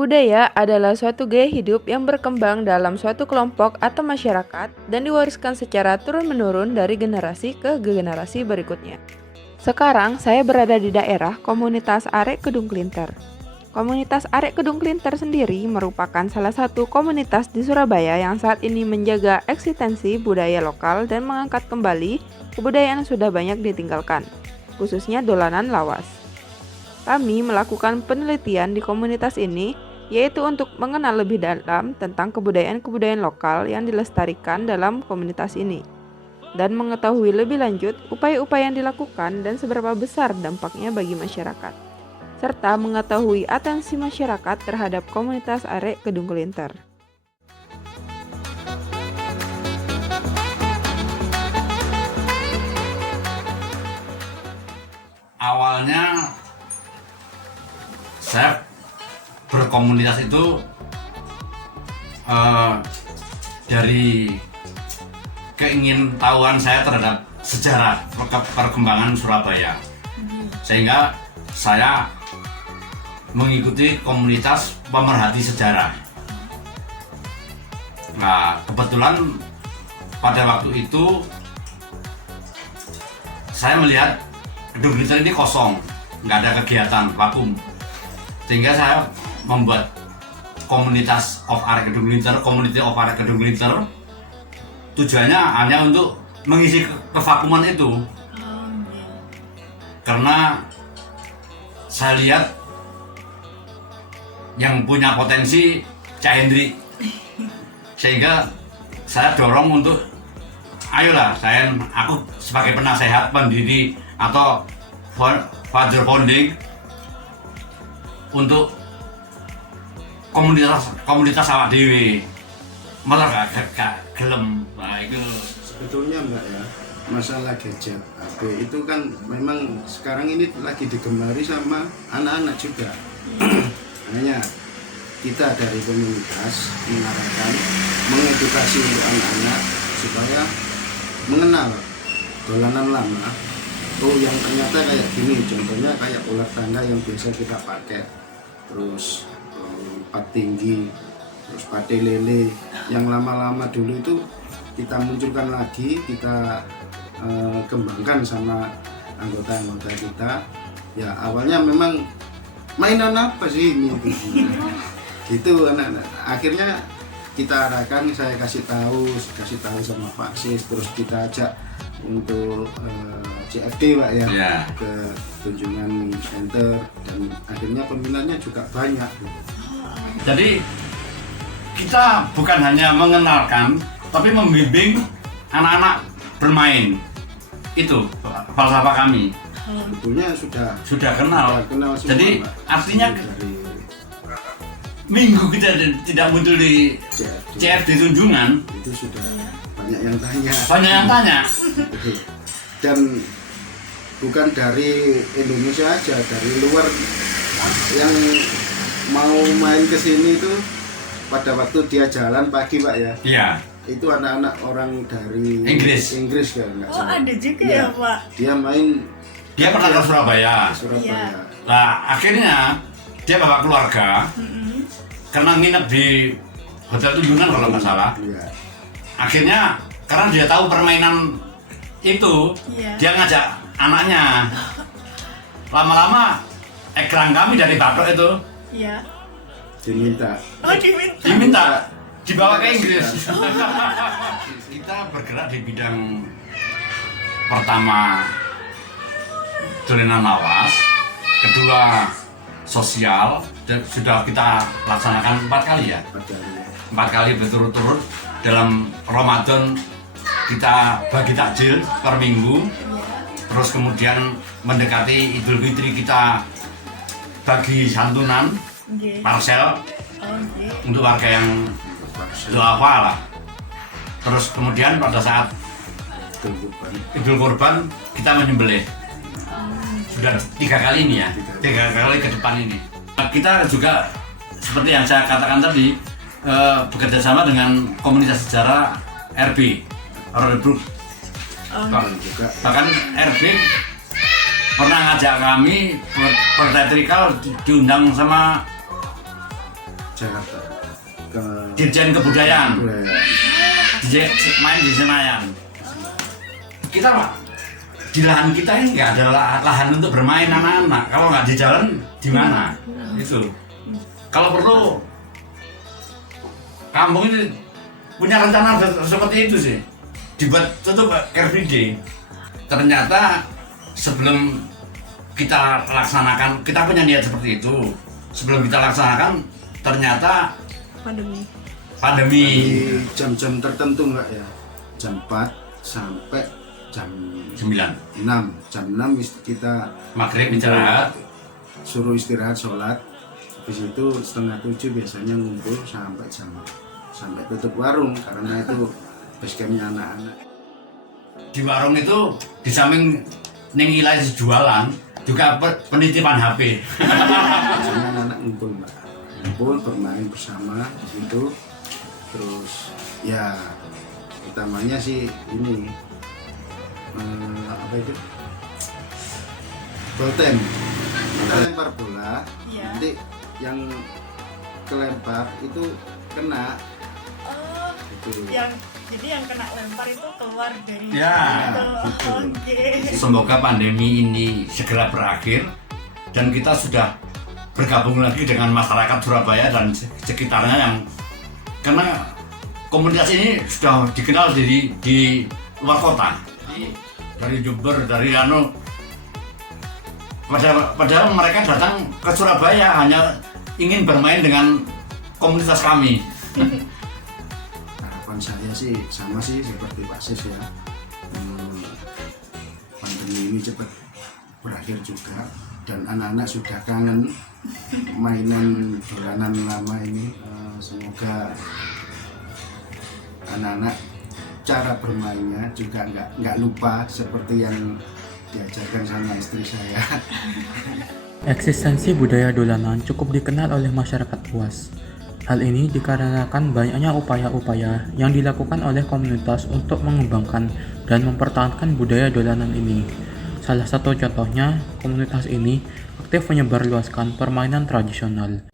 Budaya adalah suatu gaya hidup yang berkembang dalam suatu kelompok atau masyarakat dan diwariskan secara turun-menurun dari generasi ke generasi berikutnya. Sekarang saya berada di daerah komunitas Arek Kedung Klinter. Komunitas Arek Kedung Klinter sendiri merupakan salah satu komunitas di Surabaya yang saat ini menjaga eksistensi budaya lokal dan mengangkat kembali kebudayaan yang sudah banyak ditinggalkan, khususnya dolanan lawas. Kami melakukan penelitian di komunitas ini, yaitu untuk mengenal lebih dalam tentang kebudayaan-kebudayaan lokal yang dilestarikan dalam komunitas ini, dan mengetahui lebih lanjut upaya-upaya yang dilakukan dan seberapa besar dampaknya bagi masyarakat, serta mengetahui atensi masyarakat terhadap komunitas Arek Kedung Klinter. Awalnya saya berkomunitas itu dari keingintahuan saya terhadap sejarah perkembangan Surabaya, sehingga saya mengikuti komunitas pemerhati sejarah. Nah, kebetulan pada waktu itu saya melihat Kedung Klinter ini kosong, nggak ada kegiatan, vakum, sehingga saya membuat komunitas of Arek Kedung Klinter, Community of Arek Kedung Klinter. Tujuannya hanya untuk mengisi kevakuman itu, karena saya lihat yang punya potensi Cak Hendrik, sehingga saya dorong untuk ayolah aku sebagai penasehat pendiri atau father founding untuk komunitas awak dewi malah gak gelem. Nah, itu sebetulnya Mbak ya, masalah gadget HP itu kan memang sekarang ini lagi digemari sama anak-anak juga. Makanya kita dari komunitas mengarahkan, mengedukasi untuk anak-anak supaya mengenal dolanan lama. Oh, yang ternyata kayak gini, contohnya kayak ular tangga yang biasa kita pakai, terus empat tinggi, terus pate lele yang lama-lama dulu itu kita munculkan lagi, kita kembangkan sama anggota-anggota kita. Ya awalnya memang mainan apa sih ini gitu anak-anak. Akhirnya kita arahkan, saya kasih tahu sama Pak Sis, terus kita ajak untuk CFD Pak ya, ke Tunjungan Center, dan akhirnya peminatnya juga banyak. Jadi kita bukan hanya mengenalkan, tapi membimbing anak-anak bermain. Itu falsafah kami. Sebetulnya sudah kenal semua, jadi Mbak. Artinya dari minggu kita tidak muncul di CFD Tunjungan, itu sudah banyak yang tanya. Dan bukan dari Indonesia aja, dari luar yang mau main ke sini itu pada waktu dia jalan pagi Pak ya. Iya. Itu anak-anak orang dari Inggris kan nggak salah. Oh, ada juga ya Pak. Dia pernah ke Surabaya. Iya. Nah, akhirnya dia bawa keluarga, karena nginep di Hotel Tunjungan kalau nggak salah. Iya. Akhirnya karena dia tahu permainan itu, dia ngajak anaknya. Lama-lama ekran kami dari Batok itu diminta dibawa ke Inggris. Kita bergerak di bidang pertama dolanan lawas, kedua sosial, dan sudah kita laksanakan 4 kali ya. 4 kali berturut-turut. Dalam Ramadan kita bagi takjil per minggu, terus kemudian mendekati Idul Fitri kita bagi santunan parcel untuk warga yang duafa lah. Terus kemudian pada saat Idul Kurban kita menyembelih. Sudah 3 kali ini ya, 3 kali ke depan ini. Kita juga seperti yang saya katakan tadi, bekerja sama dengan komunitas sejarah RB, Rodelbroek. Bahkan RB pernah ngajak kami berteatrikal, diundang sama Jakarta ke Dirjen Kebudayaan, Kebudayaan. main di Senayan. Kita di lahan kita ini nggak ada lahan untuk bermain anak-anak. Kalau nggak di jalan, di mana? Itu. Kalau perlu, kampung ini punya rencana seperti itu sih. Dibuat tutup Car Free Day. Ternyata sebelum kita laksanakan, kita punya niat seperti itu. Sebelum kita laksanakan, ternyata Pandemi. Di jam-jam tertentu enggak ya, jam 4 sampai jam 9 6. Jam 6 kita maghrib istirahat. suruh istirahat sholat, habis itu setengah 7 biasanya ngumpul sampai tutup warung, karena itu basecampnya anak-anak. Di warung itu di samping ningilai jualan juga penitipan HP. Biasanya anak-anak ngumpul bermain bersama di situ. Terus ya utamanya sih ini apa itu, golten, kita lempar bola, nanti yang kelempar itu kena. Oh, Itu jadi yang kena lempar itu keluar dari Ya, itu. betul. Oke. Semoga pandemi ini segera berakhir dan kita sudah bergabung lagi dengan masyarakat Surabaya dan sekitarnya, yang karena komunitas ini sudah dikenal di luar kota, dari Jember, dari padahal mereka datang ke Surabaya hanya ingin bermain dengan komunitas kami. Harapan saya sih sama sih seperti Pak Sis ya, pandemi ini cepat berakhir juga dan anak-anak sudah kangen mainan dolanan lama ini. Semoga anak-anak cara bermainnya juga nggak lupa seperti yang diajarkan sama istri saya. Eksistensi budaya dolanan cukup dikenal oleh masyarakat luas. Hal ini dikarenakan banyaknya upaya-upaya yang dilakukan oleh komunitas untuk mengembangkan dan mempertahankan budaya dolanan ini. Salah satu contohnya, komunitas ini aktif menyebarluaskan permainan tradisional.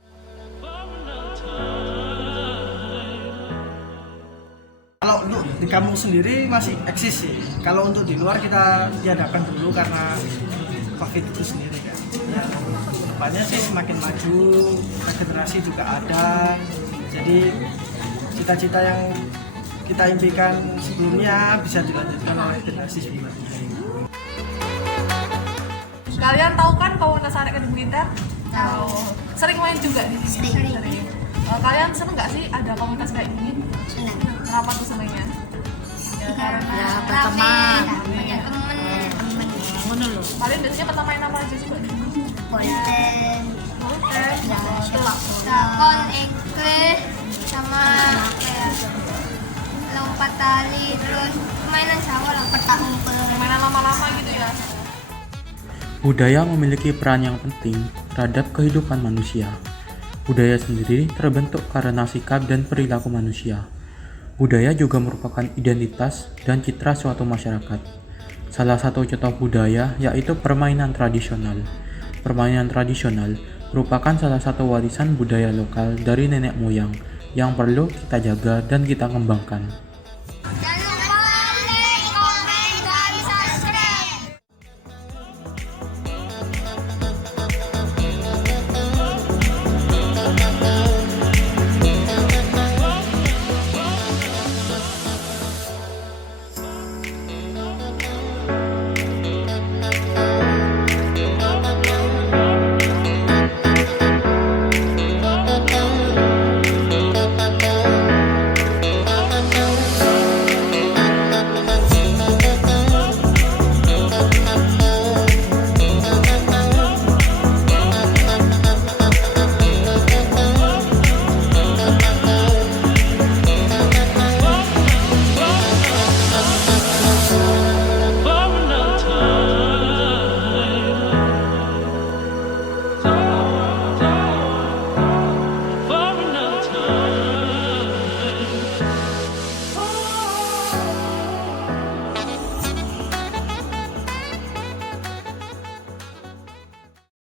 Kalau untuk di kampung sendiri masih eksis sih. Kalau untuk di luar kita diadakan dulu karena COVID itu sendiri kan. Ya, depannya sih semakin maju, regenerasi juga ada. Jadi cita-cita yang kita impikan sebelumnya bisa dilanjutkan oleh generasi sebelumnya. Kalian tahu kan komunitas anak kedung Ginter? Tahu. Sering main juga di sini? Sering. Kalian seneng nggak sih ada komunitas kayak gini? Senang. Kenapa tuh senengnya? Ya karena Ya berteman, banyak temen. kalian biasanya pernah main apa aja sih Mbak? Konten, Golden, lakon, engke, sama apa ya, lompat tali, terus mainan Jawa lah, petak umpet. mainan lama-lama gitu ya? Budaya memiliki peran yang penting terhadap kehidupan manusia. Budaya sendiri terbentuk karena sikap dan perilaku manusia. Budaya juga merupakan identitas dan citra suatu masyarakat. Salah satu contoh budaya yaitu permainan tradisional. Permainan tradisional merupakan salah satu warisan budaya lokal dari nenek moyang yang perlu kita jaga dan kita kembangkan.